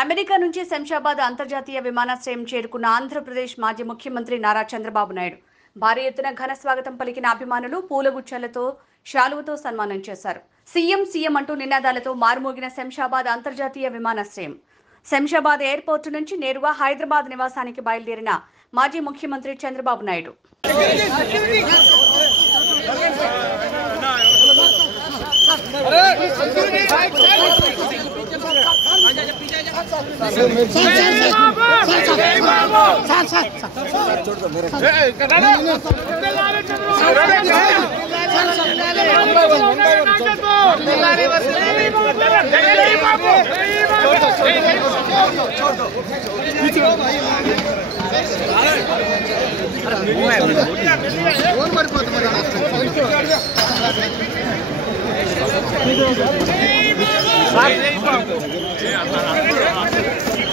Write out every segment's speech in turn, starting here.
America నుంచి శంషాబాద్ అంతర్జాతీయ విమానాశ్రయం చేరుకున్న ఆంధ్రప్రదేశ్ మాజీ ముఖ్యమంత్రి నారా చంద్రబాబు నాయుడు భారీ ఎత్తున ఘన స్వాగతం పలికిన అభిమానులు పూలగుచ్చాలతో శాలువతో సన్మానం చేశారు. సీఎం సీఎం అంటూ నినాదాలతో మారుమోగిన శంషాబాద్ అంతర్జాతీయ విమానాశ్రయం. శంషాబాద్ ఎయిర్పోర్టు నుంచి నేరుగా హైదరాబాద్ నివాసానికి బయలుదేరిన మాజీ ముఖ్యమంత్రి చంద్రబాబు నాయుడు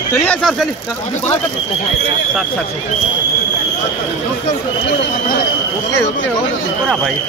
चलिए सर चलिए ओके ओके ना भाई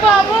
बाबू